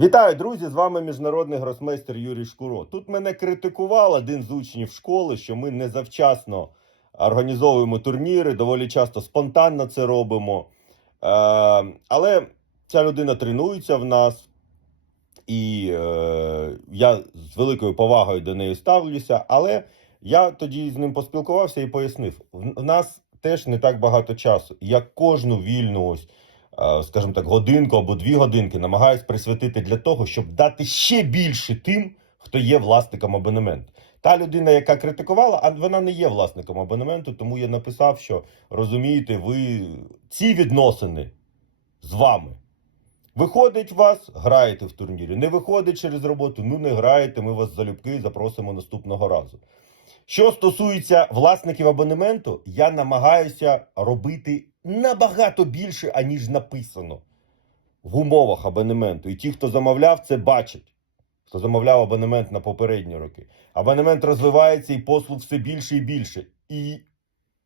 Вітаю, друзі! З вами міжнародний гросмейстер Юрій Шкуро. Тут мене критикував один з учнів школи, що ми не завчасно організовуємо турніри, доволі часто спонтанно це робимо. Е, але ця людина тренується в нас, і е, я з великою повагою до неї ставлюся. Але я тоді з ним поспілкувався і пояснив: в нас теж не так багато часу. Я кожну вільну ось скажімо так, годинку або дві годинки намагаюсь присвятити для того, щоб дати ще більше тим, хто є власником абонементу. Та людина, яка критикувала, а вона не є власником абонементу, тому я написав, що розумієте, ви ці відносини з вами. Виходить вас, граєте в турнірі. Не виходить через роботу, ну не граєте, ми вас залюбки запросимо наступного разу. Що стосується власників абонементу, я намагаюся робити набагато більше, аніж написано в умовах абонементу. І ті, хто замовляв, це бачать. Хто замовляв абонемент на попередні роки. Абонемент розвивається і послуг все більше і більше. І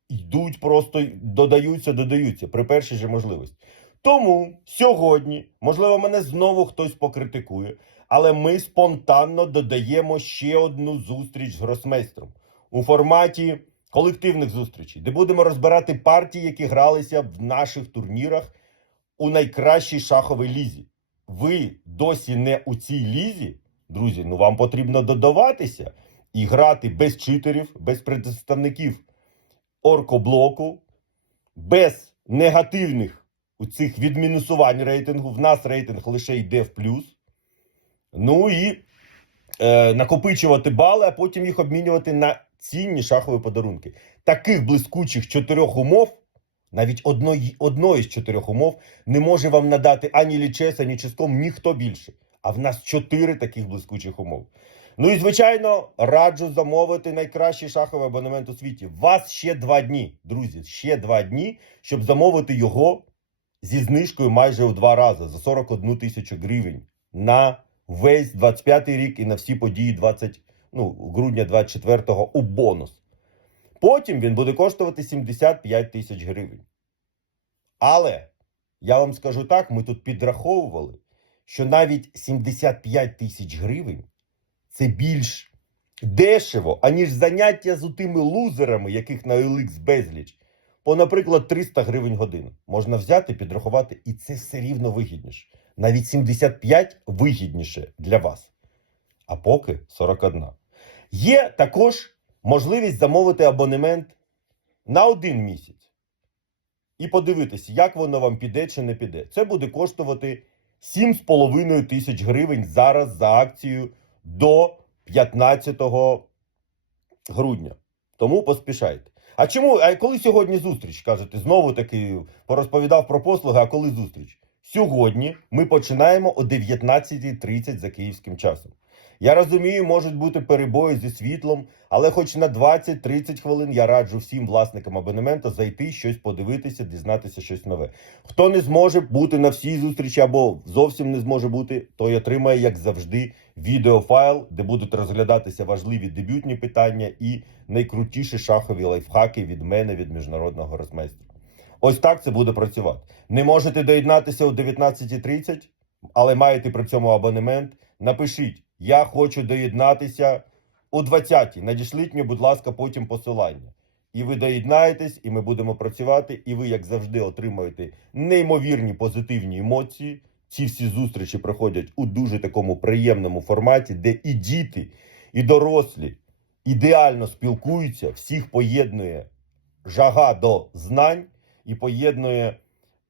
йдуть просто, додаються, додаються при першій же можливості. Тому сьогодні, можливо, мене знову хтось покритикує, але ми спонтанно додаємо ще одну зустріч з гросмейстром у форматі колективних зустрічей, де будемо розбирати партії, які гралися в наших турнірах у найкращій шаховій лізі. Ви досі не у цій лізі, друзі. Ну вам потрібно додаватися і грати без читерів, без представників оркоблоку, без негативних у цих відмінусувань рейтингу. В нас рейтинг лише йде в плюс. Ну і е, накопичувати бали, а потім їх обмінювати на цінні шахові подарунки. Таких блискучих чотирьох умов, навіть одної, одної з чотирьох умов, не може вам надати ані лічес, ані чиском ніхто більше. А в нас чотири таких блискучих умов. Ну і звичайно, раджу замовити найкращий шаховий абонемент у світі. У вас ще два дні, друзі, ще два дні, щоб замовити його зі знижкою майже у два рази за 41 тисячу гривень на весь 25 рік і на всі події 20, ну, грудня 24-го у бонус. Потім він буде коштувати 75 тисяч гривень. Але я вам скажу так: ми тут підраховували, що навіть 75 тисяч гривень це більш дешево, аніж заняття з тими лузерами, яких на OLX безліч. По, наприклад, 300 гривень годину. Можна взяти, підрахувати, і це все рівно вигідніше. Навіть 75 вигідніше для вас. А поки 41. Є також можливість замовити абонемент на один місяць і подивитися, як воно вам піде чи не піде. Це буде коштувати 7,5 тисяч гривень зараз за акцією до 15 грудня. Тому поспішайте. А чому? А коли сьогодні зустріч? Кажете, знову таки порозповідав про послуги, а коли зустріч? Сьогодні ми починаємо о 19.30 за київським часом. Я розумію, можуть бути перебої зі світлом, але хоч на 20-30 хвилин я раджу всім власникам абонементу зайти, щось подивитися, дізнатися щось нове. Хто не зможе бути на всій зустрічі або зовсім не зможе бути, той отримає, як завжди, відеофайл, де будуть розглядатися важливі дебютні питання і найкрутіші шахові лайфхаки від мене, від міжнародного розмейстра. Ось так це буде працювати. Не можете доєднатися о 19.30, але маєте при цьому абонемент. Напишіть, я хочу доєднатися о 20.00. Надішліть мені, будь ласка, потім посилання. І ви доєднаєтесь, і ми будемо працювати. І ви, як завжди, отримаєте неймовірні позитивні емоції. Ці всі зустрічі проходять у дуже такому приємному форматі, де і діти, і дорослі ідеально спілкуються, всіх поєднує жага до знань і поєднує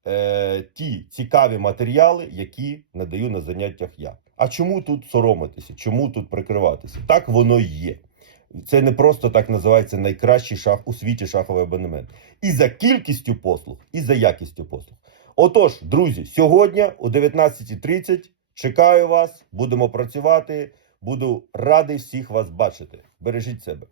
е, ті цікаві матеріали, які надаю на заняттях я. А чому тут соромитися? Чому тут прикриватися? Так воно є. Це не просто так називається найкращий шах у світі шаховий абонемент. І за кількістю послуг, і за якістю послуг. Отож, друзі, сьогодні о 19.30 чекаю вас, будемо працювати. Буду радий всіх вас бачити. Бережіть себе.